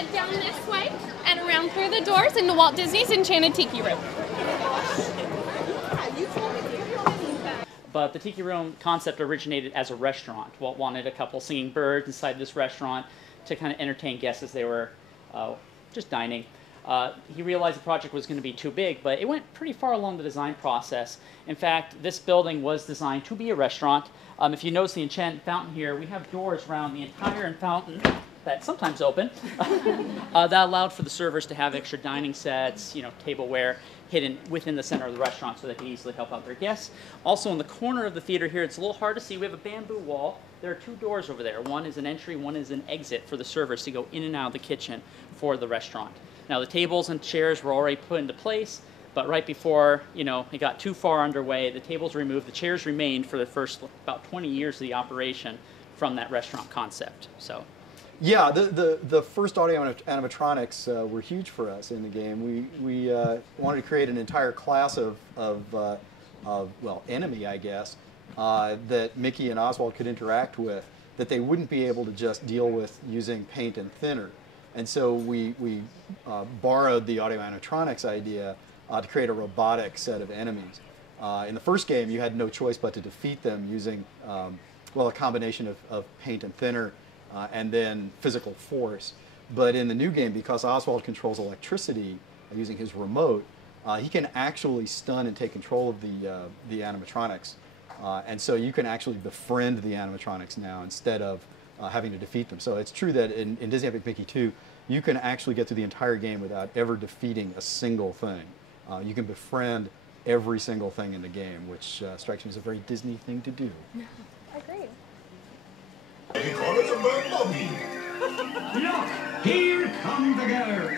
head down this way and around through the doors into Walt Disney's Enchanted Tiki Room. But the Tiki Room concept originated as a restaurant. Walt wanted a couple singing birds inside this restaurant to kind of entertain guests as they were just dining. He realized the project was going to be too big, but it went pretty far along the design process. In fact, this building was designed to be a restaurant. If you notice the Enchanted Fountain here, we have doors around the entire fountain that sometimes open that allowed for the servers to have extra dining sets, tableware hidden within the center of the restaurant so they could easily help out their guests. Also in the corner of the theater here, it's a little hard to see, we have a bamboo wall. There are two doors over there. One is an entry, one is an exit for the servers to go in and out of the kitchen for the restaurant. Now the tables and chairs were already put into place, but right before it got too far underway, the tables removed, the chairs remained for the first about 20 years of the operation from that restaurant concept. So. Yeah, the first audio animatronics were huge for us in the game. We wanted to create an entire class of enemy, I guess, that Mickey and Oswald could interact with, that they wouldn't be able to just deal with using paint and thinner. And so we borrowed the audio animatronics idea to create a robotic set of enemies. In the first game, you had no choice but to defeat them using, a combination of paint and thinner, and then physical force. But in the new game, because Oswald controls electricity using his remote, he can actually stun and take control of the animatronics. And so you can actually befriend the animatronics now instead of having to defeat them. So it's true that in Disney Epic Mickey 2, you can actually get through the entire game without ever defeating a single thing. You can befriend every single thing in the game, which strikes me as a very Disney thing to do. Agreed. Look, here come the girls.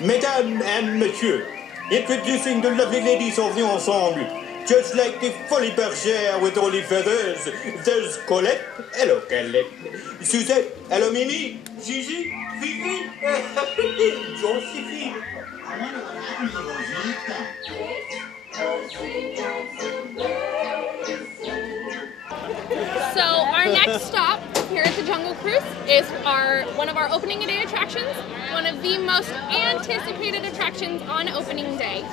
Mesdames and messieurs, introducing the lovely ladies of the ensemble. Just like the Folly Bergère with all the feathers, there's Colette. Hello, Colette. Suzette. Hello, Mimi. Gigi. Fifi. Josephine. So our next stop here at the Jungle Cruise is one of our opening day attractions, one of the most anticipated attractions on opening day,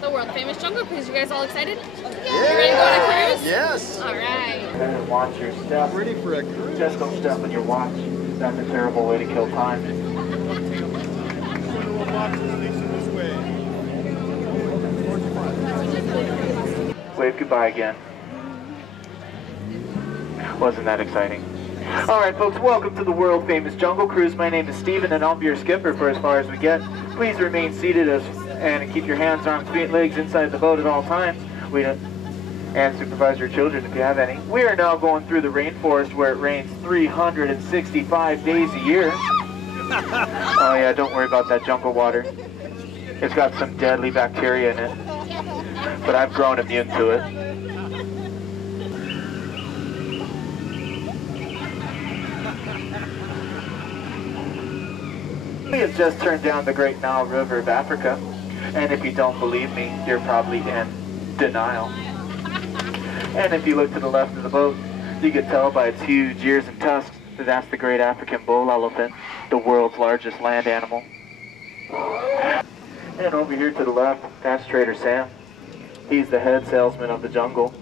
the world famous Jungle Cruise. You guys all excited? Yeah. You ready to go on a cruise? Yes. All right. Watch your step. I'm ready for a cruise. Just don't step on your watch. That's a terrible way to kill time. Wave goodbye again. Wasn't that exciting? Alright folks, welcome to the world famous Jungle Cruise. My name is Steven and I'll be your skipper for as far as we get. Please remain seated and keep your hands, arms, feet, and legs inside the boat at all times. And supervise your children if you have any. We are now going through the rainforest where it rains 365 days a year. Oh yeah, don't worry about that jungle water. It's got some deadly bacteria in it. But I've grown immune to it. We have just turned down the Great Nile River of Africa. And if you don't believe me, you're probably in denial. And if you look to the left of the boat, you can tell by its huge ears and tusks that that's the great African bull elephant, the world's largest land animal. And over here to the left, that's Trader Sam. He's the head salesman of the jungle.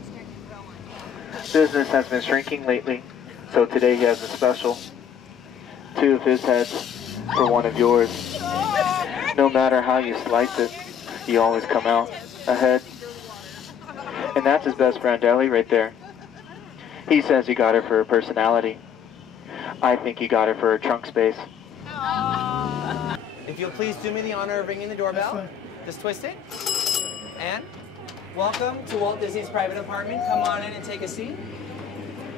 Business has been shrinking lately, so today he has a special. 2 of his heads for 1 of yours. No matter how you slice it, you always come out ahead. And that's his best friend Ellie right there. He says he got her for her personality. I think he got her for her trunk space. If you'll please do me the honor of ringing the doorbell. Just twist it. And welcome to Walt Disney's private apartment. Come on in and take a seat.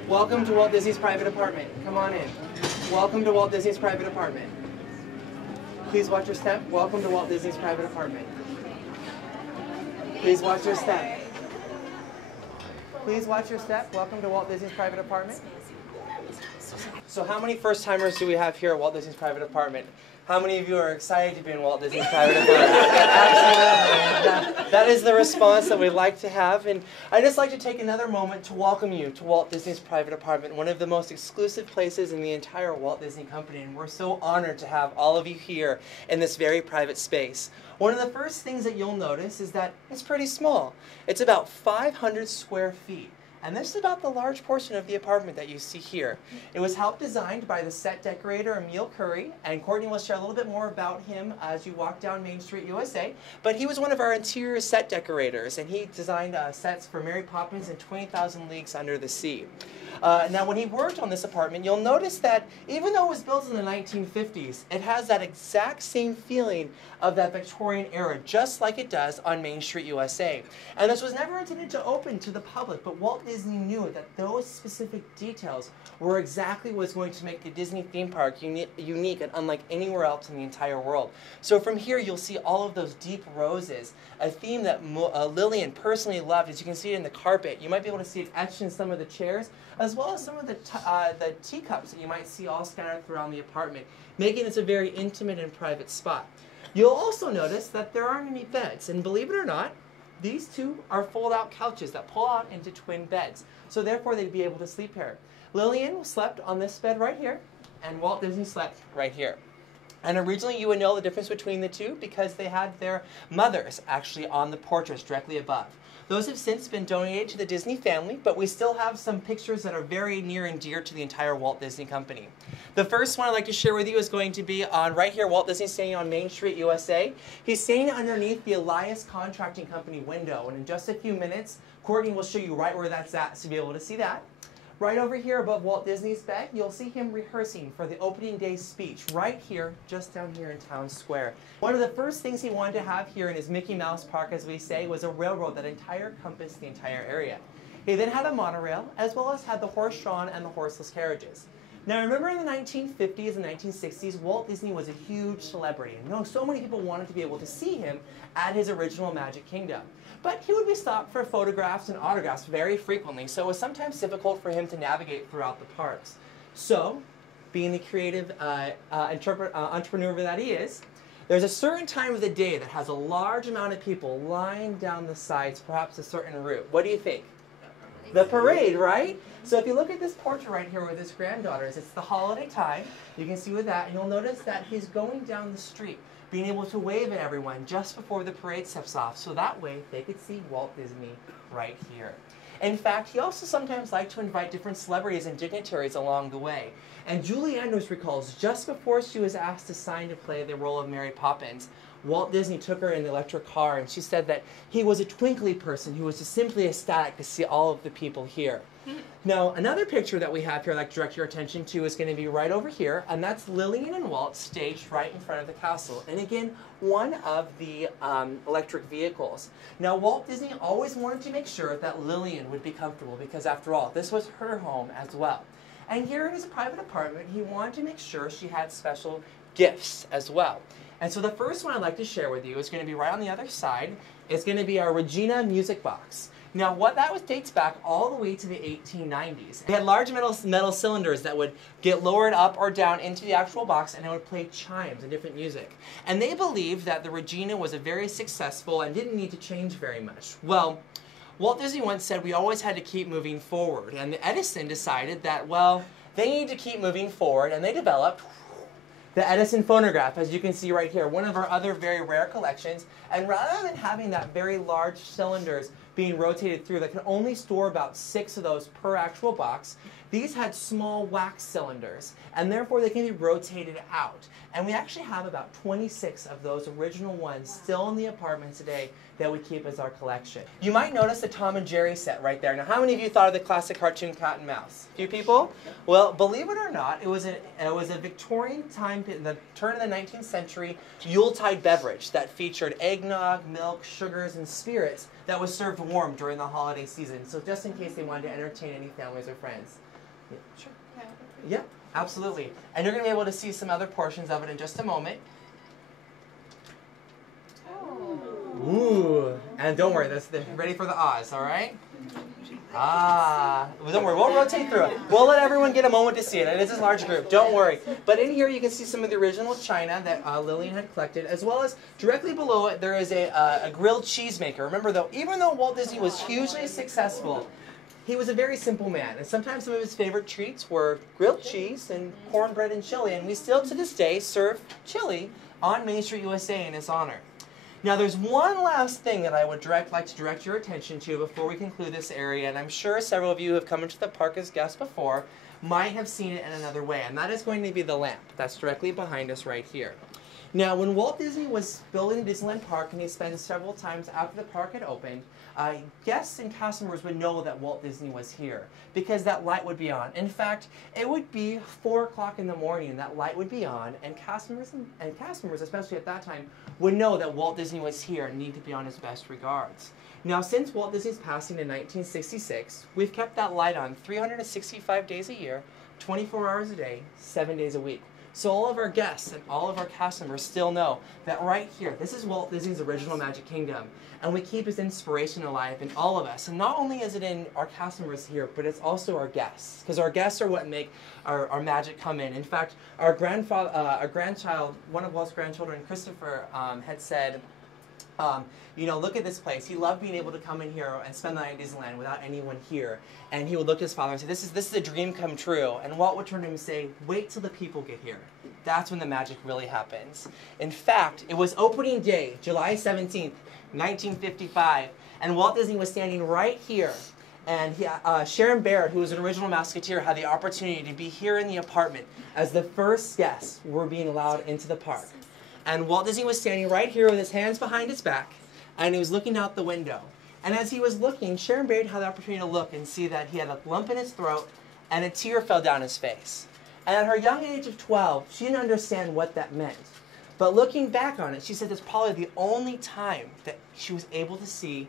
Welcome to Walt Disney's private apartment. Come on in. Welcome to Walt Disney's private apartment. Please watch your step. Welcome to Walt Disney's private apartment. Please watch your step. Please watch your step. Welcome to Walt Disney's private apartment. So how many first-timers do we have here at Walt Disney's private apartment? How many of you are excited to be in Walt Disney's private apartment? Absolutely. That is the response that we'd like to have. And I'd just like to take another moment to welcome you to Walt Disney's private apartment, one of the most exclusive places in the entire Walt Disney Company. And we're so honored to have all of you here in this very private space. One of the first things that you'll notice is that it's pretty small. It's about 500 square feet. And this is about the large portion of the apartment that you see here. It was helped designed by the set decorator Emil Curry, and Courtney will share a little bit more about him as you walk down Main Street, USA. But he was one of our interior set decorators, and he designed sets for Mary Poppins and 20,000 Leagues Under the Sea. Now, when he worked on this apartment, you'll notice that even though it was built in the 1950s, it has that exact same feeling of that Victorian era, just like it does on Main Street, USA. And this was never intended to open to the public, but Walt Disney knew that those specific details were exactly what's going to make the Disney theme park unique and unlike anywhere else in the entire world. So from here, you'll see all of those deep roses, a theme that Lillian personally loved. As you can see it in the carpet, you might be able to see it etched in some of the chairs, as well as some of the teacups that you might see all scattered throughout the apartment, making this a very intimate and private spot. You'll also notice that there aren't any beds, and believe it or not, these two are fold-out couches that pull out into twin beds, so therefore they'd be able to sleep here. Lillian slept on this bed right here, and Walt Disney slept right here. And originally you would know the difference between the two because they had their mothers actually on the portraits directly above. Those have since been donated to the Disney family, but we still have some pictures that are very near and dear to the entire Walt Disney Company. The first one I'd like to share with you is going to be on right here, Walt Disney standing on Main Street, USA. He's standing underneath the Elias Contracting Company window, and in just a few minutes, Courtney will show you right where that's at, so you'll be able to see that. Right over here above Walt Disney's bed, you'll see him rehearsing for the opening day speech right here, just down here in Town Square. One of the first things he wanted to have here in his Mickey Mouse Park, as we say, was a railroad that encompassed the entire area. He then had a monorail, as well as had the horse-drawn and the horseless carriages. Now remember in the 1950s and 1960s, Walt Disney was a huge celebrity. And so many people wanted to be able to see him at his original Magic Kingdom. But he would be stopped for photographs and autographs very frequently, so it was sometimes difficult for him to navigate throughout the parks. So, being the creative entrepreneur that he is, there's a certain time of the day that has a large amount of people lying down the sides, perhaps a certain route. What do you think? The parade, right? So if you look at this portrait right here with his granddaughters, it's the holiday time. You can see with that, and you'll notice that he's going down the street, being able to wave at everyone just before the parade steps off, so that way they could see Walt Disney right here. In fact, he also sometimes liked to invite different celebrities and dignitaries along the way. And Julie Andrews recalls just before she was asked to sign to play the role of Mary Poppins, Walt Disney took her in the electric car, and she said that he was a twinkly person who was just simply ecstatic to see all of the people here. Now, another picture that we have here I'd like to direct your attention to is going to be right over here, and that's Lillian and Walt staged right in front of the castle. And again, one of the electric vehicles. Now, Walt Disney always wanted to make sure that Lillian would be comfortable because, after all, this was her home as well. And here in his private apartment, he wanted to make sure she had special gifts as well. And so the first one I'd like to share with you is going to be right on the other side. It's going to be our Regina music box. Now, what that was dates back all the way to the 1890s. They had large metal cylinders that would get lowered up or down into the actual box, and it would play chimes and different music. And they believed that the Regina was a very successful and didn't need to change very much. Well, Walt Disney once said we always had to keep moving forward, and the Edison decided that, well, they need to keep moving forward, and they developed the Edison phonograph, as you can see right here, one of our other very rare collections. And rather than having that very large cylinders being rotated through that can only store about 6 of those per actual box, these had small wax cylinders, and therefore they can be rotated out. And we actually have about 26 of those original ones still in the apartment today that we keep as our collection. You might notice the Tom and Jerry set right there. Now, how many of you thought of the classic cartoon Cat and Mouse? A few people? Well, believe it or not, it was a Victorian time, in the turn of the 19th century, Yuletide beverage that featured eggnog, milk, sugars, and spirits that was served warm during the holiday season. So just in case they wanted to entertain any families or friends. Yeah, sure. Yeah, absolutely. And you're going to be able to see some other portions of it in just a moment. Ooh, and don't worry, ready for the Oz, all right? Ah, don't worry, we'll rotate through it. We'll let everyone get a moment to see it. It is a large group, don't worry. But in here you can see some of the original china that Lillian had collected, as well as directly below it there is a grilled cheese maker. Remember though, even though Walt Disney was hugely successful, he was a very simple man, and sometimes some of his favorite treats were grilled cheese and cornbread and chili, and we still to this day serve chili on Main Street, USA in his honor. Now there's one last thing that I would like to direct your attention to before we conclude this area, and I'm sure several of you who have come into the park as guests before might have seen it in another way, and that is going to be the lamp that's directly behind us right here. Now when Walt Disney was building Disneyland Park, and he spent several times after the park had opened, guests and customers would know that Walt Disney was here because that light would be on. In fact, it would be 4 o'clock in the morning and that light would be on, and customers, especially at that time, would know that Walt Disney was here and need to be on his best regards. Now, since Walt Disney's passing in 1966, we've kept that light on 365 days a year, 24 hours a day, 7 days a week. So all of our guests and all of our customers still know that right here, this is Walt Disney's original Magic Kingdom, and we keep his inspiration alive in all of us. And not only is it in our customers here, but it's also our guests, because our guests are what make our magic come in. In fact, our grandchild, one of Walt's grandchildren, Christopher, had said, you know, look at this place. He loved being able to come in here and spend the night in Disneyland without anyone here. And he would look at his father and say, this is a dream come true. And Walt would turn to him and say, wait till the people get here. That's when the magic really happens. In fact, it was opening day, July 17th, 1955, and Walt Disney was standing right here. And Sharon Barrett, who was an original Musketeer, had the opportunity to be here in the apartment as the first guests were being allowed into the park. And Walt Disney was standing right here with his hands behind his back, and he was looking out the window. And as he was looking, Sharon Barrett had the opportunity to look and see that he had a lump in his throat and a tear fell down his face. And at her young age of 12, she didn't understand what that meant. But looking back on it, she said it's probably the only time that she was able to see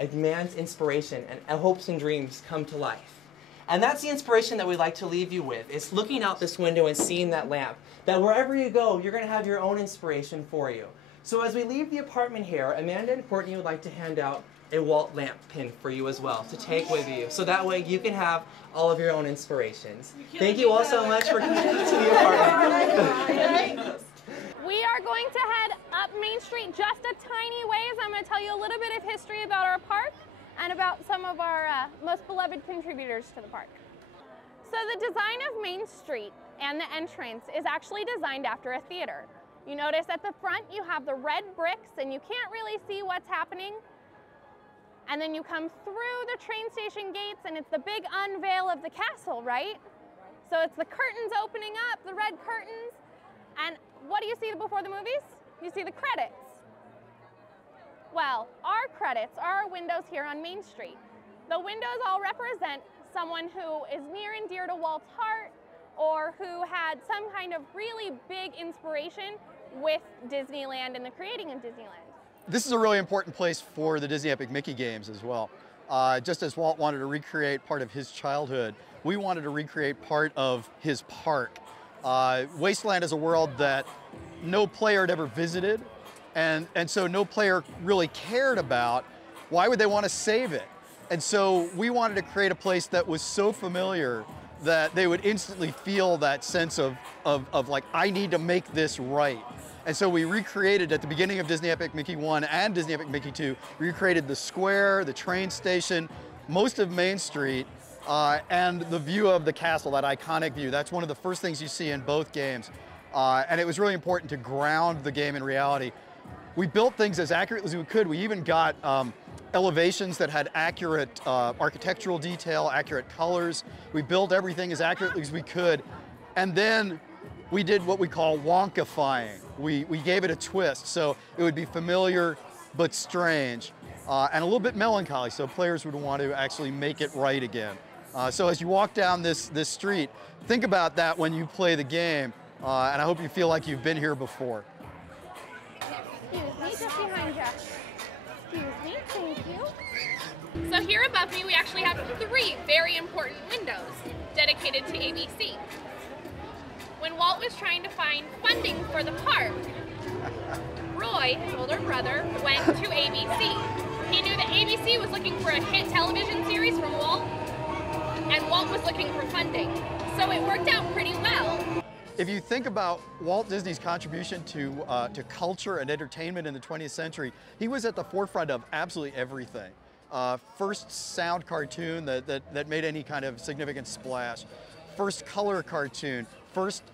a man's inspiration and hopes and dreams come to life. And that's the inspiration that we'd like to leave you with. It's looking out this window and seeing that lamp. That wherever you go, you're going to have your own inspiration for you. So as we leave the apartment here, Amanda and Courtney would like to hand out a Walt lamp pin for you as well to take with you. So that way you can have all of your own inspirations. Thank you all so much for coming to the apartment. We are going to head up Main Street just a tiny ways. I'm going to tell you a little bit of history about our park and about some of our most beloved contributors to the park. So the design of Main Street and the entrance is actually designed after a theater. You notice at the front you have the red bricks and you can't really see what's happening. And then you come through the train station gates and it's the big unveil of the castle, right? So it's the curtains opening up, the red curtains. And what do you see before the movies? You see the credits. Well, our credits are our windows here on Main Street. The windows all represent someone who is near and dear to Walt's heart or who had some kind of really big inspiration with Disneyland and the creating of Disneyland. This is a really important place for the Disney Epic Mickey games as well. Just as Walt wanted to recreate part of his childhood, we wanted to recreate part of his park. Wasteland is a world that no player had ever visited, and so no player really cared about. Why would they want to save it? And so we wanted to create a place that was so familiar that they would instantly feel that sense of like, I need to make this right. And so we recreated at the beginning of Disney Epic Mickey 1 and Disney Epic Mickey 2, recreated the square, the train station, most of Main Street, and the view of the castle, that iconic view. That's one of the first things you see in both games. And it was really important to ground the game in reality. We built things as accurately as we could. We even got elevations that had accurate architectural detail, accurate colors. We built everything as accurately as we could. And then we did what we call wonkifying. We gave it a twist, so it would be familiar but strange, and a little bit melancholy, so players would want to actually make it right again. So as you walk down this street, think about that when you play the game, and I hope you feel like you've been here before. Excuse me, just behind you. Excuse me, thank you. So here above me, we actually have 3 very important windows dedicated to ABC. When Walt was trying to find funding for the park, Roy, his older brother, went to ABC He knew that ABC was looking for a hit television series from Walt, and Walt was looking for funding. So it worked out pretty well. If you think about Walt Disney's contribution to culture and entertainment in the 20th century, he was at the forefront of absolutely everything. First sound cartoon that made any kind of significant splash. First color cartoon. First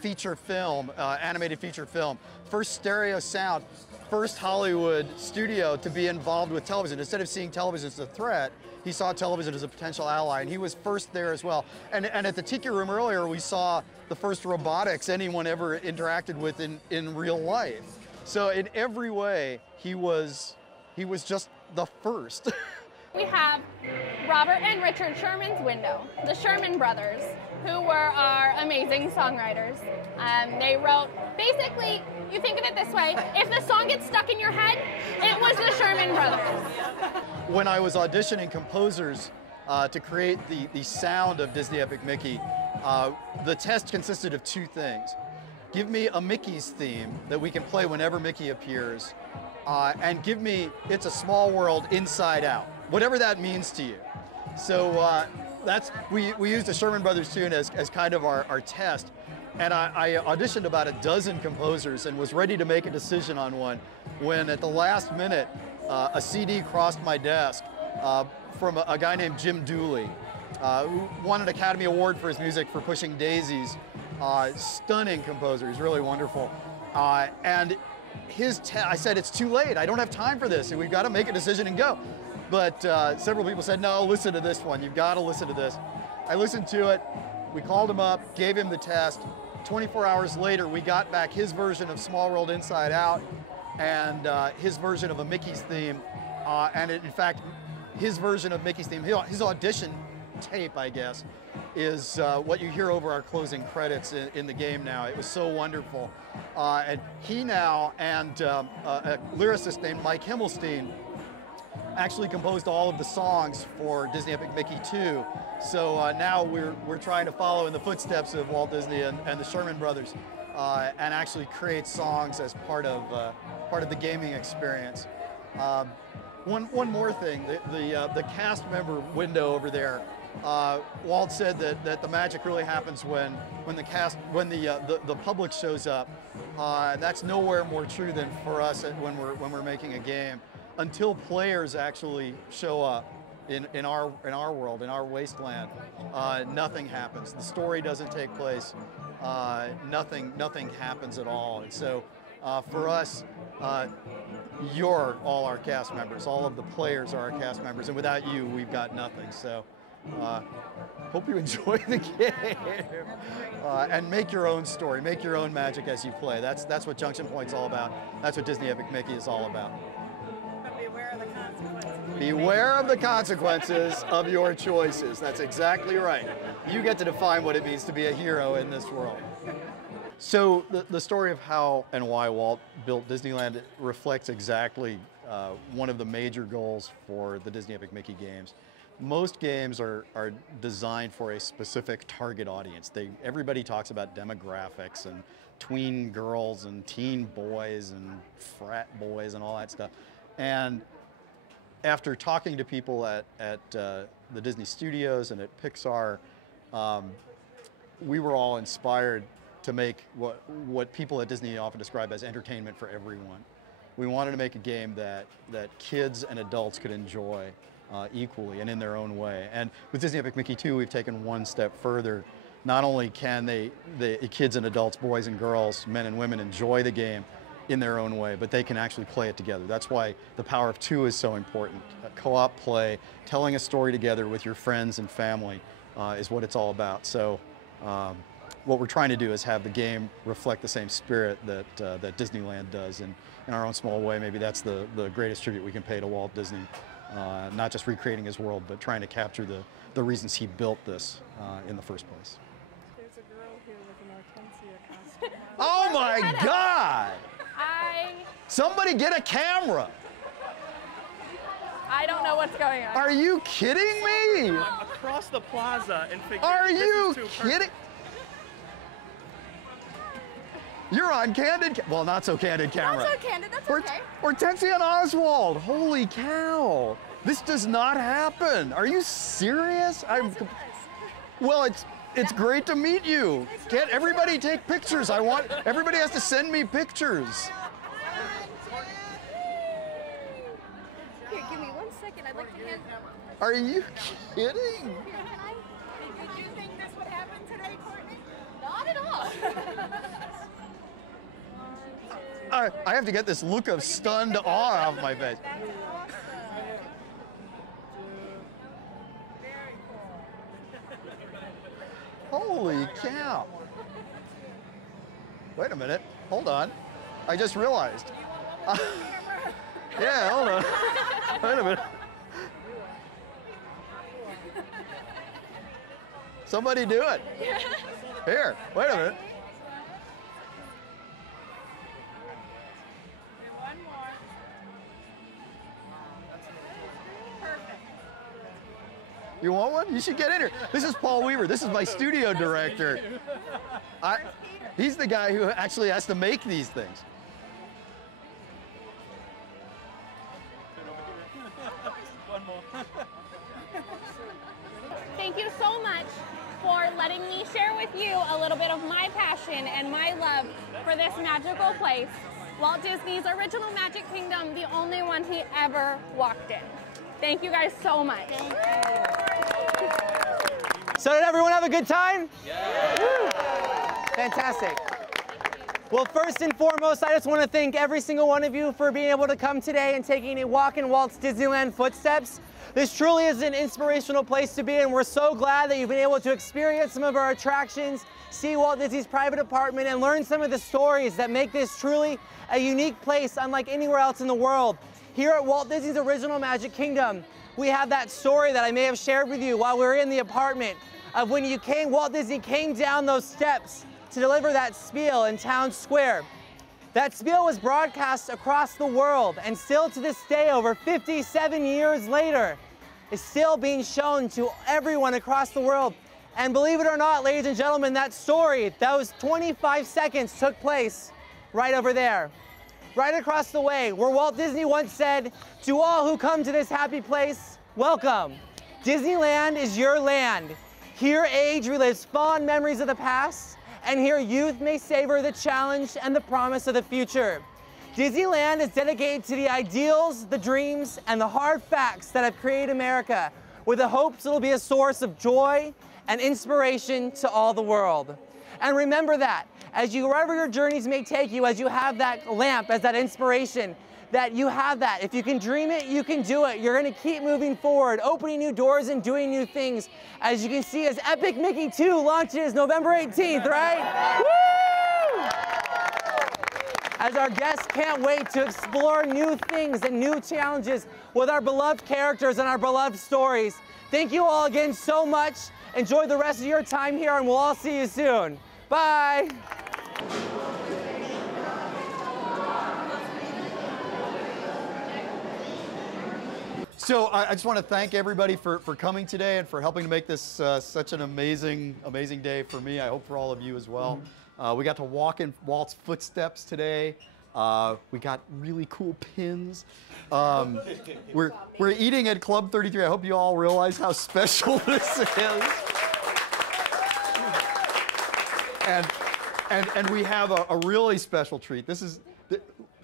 feature film, animated feature film. First stereo sound. First Hollywood studio to be involved with television. Instead of seeing television as a threat, he saw television as a potential ally, and he was first there as well. And at the Tiki Room earlier, we saw the first robotics anyone ever interacted with in real life. So in every way, he was just the first. We have Robert and Richard Sherman's window, the Sherman brothers, who were our amazing songwriters. They wrote, basically, you think of it this way, if the song gets stuck in your head, it was the Sherman brothers. When I was auditioning composers to create the sound of Disney Epic Mickey, the test consisted of two things. Give me a Mickey's theme that we can play whenever Mickey appears, and give me It's a Small World Inside Out, whatever that means to you. So we used the Sherman Brothers tune as kind of our test. And I auditioned about a dozen composers and was ready to make a decision on one when at the last minute a CD crossed my desk from a guy named Jim Dooley, who won an Academy Award for his music for Pushing Daisies. Stunning composer, he's really wonderful. And I said, it's too late, I don't have time for this, and we've got to make a decision and go. But several people said, no, listen to this one, you've got to listen to this. I listened to it, we called him up, gave him the test. 24 hours later, we got back his version of Small World Inside Out and his version of a Mickey's theme. In fact, his version of Mickey's theme, his audition tape, I guess, is what you hear over our closing credits in the game now. It was so wonderful. And he now and a lyricist named Mike Himmelstein actually composed all of the songs for Disney Epic Mickey 2. So now we're trying to follow in the footsteps of Walt Disney and the Sherman Brothers and actually create songs as part of the gaming experience. One more thing, the cast member window over there. Walt said that the magic really happens when the public shows up. That's nowhere more true than for us when we're making a game. Until players actually show up in our world, in our wasteland, nothing happens. The story doesn't take place. Nothing happens at all. And so for us, you're all our cast members. All of the players are our cast members, and without you, we've got nothing. So hope you enjoy the game and make your own story, make your own magic as you play. That's what Junction Point's all about. That's what Disney Epic Mickey is all about. Beware of the consequences. Beware of the consequences of your choices. That's exactly right. You get to define what it means to be a hero in this world. So the story of how and why Walt built Disneyland reflects exactly one of the major goals for the Disney Epic Mickey games. Most games are designed for a specific target audience. Everybody talks about demographics and tween girls and teen boys and frat boys and all that stuff. And after talking to people at the Disney Studios and at Pixar, we were all inspired to make what people at Disney often describe as entertainment for everyone. We wanted to make a game that kids and adults could enjoy equally and in their own way. And with Disney Epic Mickey 2, we've taken one step further. Not only can the kids and adults, boys and girls, men and women, enjoy the game in their own way, but they can actually play it together. That's why the power of two is so important. Co-op play, telling a story together with your friends and family is what it's all about. So what we're trying to do is have the game reflect the same spirit that Disneyland does. And in our own small way, maybe that's the greatest tribute we can pay to Walt Disney. Not just recreating his world, but trying to capture the reasons he built this in the first place. There's a girl here with an Hortensia costume. Oh my God! Somebody get a camera! I don't know what's going on. Are you kidding me? I'm across the plaza and figured Are you this is too kidding? perfect. You're on candid, well, not so candid camera. Not so candid, that's okay. Hortensia and Oswald, holy cow. This does not happen. Are you serious? Well, it's great to meet you. Can't everybody take pictures? Everybody has to send me pictures. Here, give me 1 second. I'd like to hand. Are you kidding? Did you think this would happen today, Courtney? Not at all. I have to get this look of stunned awe off my face. That's awesome. Very cool. Holy cow. Wait a minute. Hold on. I just realized. Yeah, hold on. Wait a minute. Somebody do it. Here, wait a minute. And one more. Perfect. You want one? You should get in here. This is Paul Weaver. This is my studio director. He's the guy who actually has to make these things. Thank you so much for letting me share with you a little bit of my passion and my love for this magical place, Walt Disney's original Magic Kingdom, the only one he ever walked in. Thank you guys so much. So did everyone have a good time? Yeah. Fantastic. Well, first and foremost, I just want to thank every single one of you for being able to come today and taking a walk in Walt's Disneyland footsteps. This truly is an inspirational place to be, and we're so glad that you've been able to experience some of our attractions, see Walt Disney's private apartment, and learn some of the stories that make this truly a unique place unlike anywhere else in the world. Here at Walt Disney's original Magic Kingdom, we have that story that I may have shared with you while we were in the apartment of when Walt Disney came down those steps to deliver that spiel in Town Square. That spiel was broadcast across the world, and still to this day, over 57 years later, is still being shown to everyone across the world. And believe it or not, ladies and gentlemen, that story, those 25 seconds took place right over there, right across the way, where Walt Disney once said, "To all who come to this happy place, welcome. Disneyland is your land. Here age relives fond memories of the past, and here youth may savor the challenge and the promise of the future. Disneyland is dedicated to the ideals, the dreams, and the hard facts that have created America, with the hopes it'll be a source of joy and inspiration to all the world." And remember that, wherever your journeys may take you, as you have that lamp as that inspiration, that you have that. If you can dream it, you can do it. You're gonna keep moving forward, opening new doors and doing new things. As you can see, as Epic Mickey 2 launches November 18th, right? Woo! As our guests can't wait to explore new things and new challenges with our beloved characters and our beloved stories. Thank you all again so much. Enjoy the rest of your time here, and we'll all see you soon. Bye. So I just want to thank everybody for coming today and for helping to make this such an amazing day for me. I hope for all of you as well. We got to walk in Walt's footsteps today. We got really cool pins. We're eating at Club 33. I hope you all realize how special this is. And we have a really special treat. This is,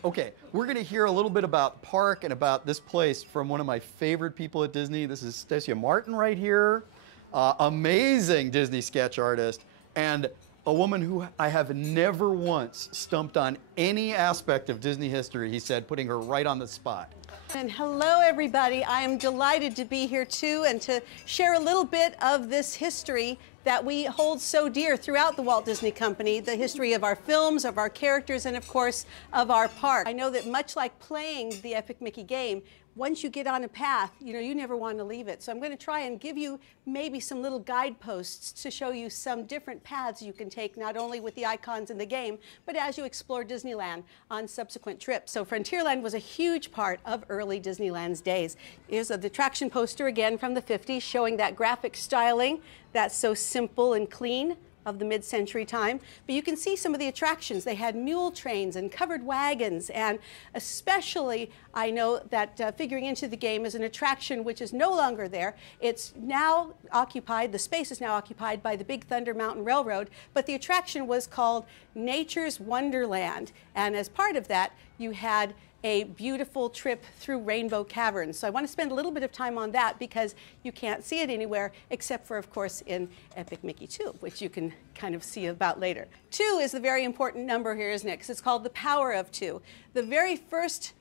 okay, we're going to hear a little bit about the park and about this place from one of my favorite people at Disney. This is Stacia Martin right here, amazing Disney sketch artist, and a woman who I have never once stumped on any aspect of Disney history, he said, putting her right on the spot. And hello, everybody. I am delighted to be here too and to share a little bit of this history that we hold so dear throughout the Walt Disney Company, the history of our films, of our characters, and of course, of our park. I know that much like playing the Epic Mickey game, once you get on a path, you never want to leave it. So I'm going to try and give you maybe some little guideposts to show you some different paths you can take, not only with the icons in the game, but as you explore Disneyland on subsequent trips. So Frontierland was a huge part of early Disneyland's days. Here's the attraction poster again from the 50s showing that graphic styling that's so simple and clean. of the mid-century time. But you can see some of the attractions. They had mule trains and covered wagons, and especially I know that figuring into the game is an attraction which is no longer there. It's now occupied, the space is now occupied by the Big Thunder Mountain Railroad, but the attraction was called Nature's Wonderland. And as part of that, you had a beautiful trip through Rainbow Caverns. So I want to spend a little bit of time on that because you can't see it anywhere except for, of course, in Epic Mickey 2, which you can kind of see about later. 2 is the very important number here, isn't it? Because it's called the power of 2. The very first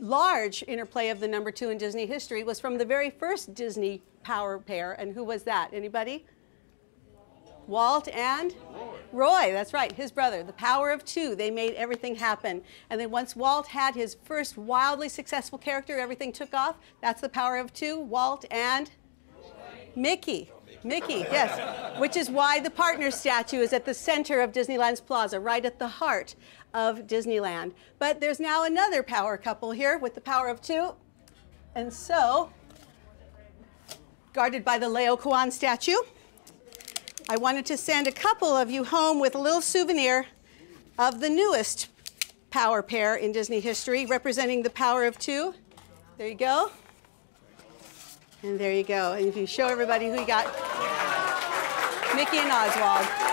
large interplay of the number 2 in Disney history was from the very first Disney power pair. And who was that? Anybody? Walt and Roy, that's right, his brother. The power of 2, they made everything happen. And then once Walt had his first wildly successful character, everything took off. That's the power of 2, Walt and Mickey. Mickey, yes, which is why the partner statue is at the center of Disneyland's plaza, right at the heart of Disneyland. But there's now another power couple here with the power of 2. And so, guarded by the Leo Kwan statue, I wanted to send a couple of you home with a little souvenir of the newest power pair in Disney history, representing the power of 2. There you go. And there you go. And if you show everybody who you got, Mickey and Oswald.